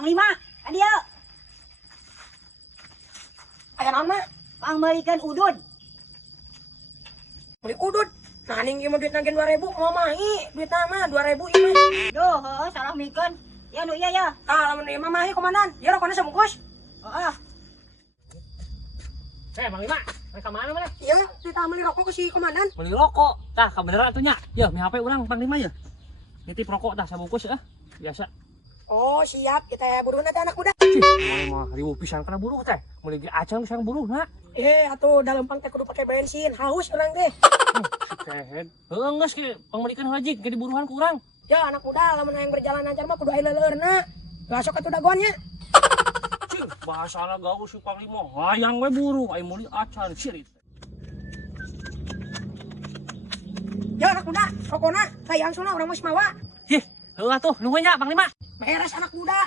Panglima, adia. Aya naon mah? Pangbalikan udud. Beli udud. Nah, ning ieu duit nagen 2000 mau mahi. Duit mah 2000 ieu mah. Duh, salah mikeun. Ya nu iya ya. Tah lamun ieu mah mahi komandan. Ya rokona sabungkus. Heeh. Bang Lima, mereka mana mana? Iya, kita beli rokok ke si komandan. Beli rokok. Tah, kebeneran atunya. Ya, mi HP urang Bang Lima ya. Nitip rokok tah sabungkus ya. Biasa. Oh, siap. Kita buruan teh anak muda. Mah ribu pisan kana buruh teh. Meuli acang sang buruh na. Atuh dalam pang teh kudu pakai bensin. Haus urang teh. Kehen. Heuh geus ke pangmelikan hajik ke diburuhan ku urang. Ya, anak muda lamun yang berjalan lancar mah kudu aya leuleureuna. Gasok atuh dagonnya. Bahasana gaul si Panglima. Hayang we buruh, ai meuli acan sirit. Ya, anak muda, rokona. Hayang suna urang mah mawa. Hih, heuh atuh nungguin nya Panglima. Beres anak muda.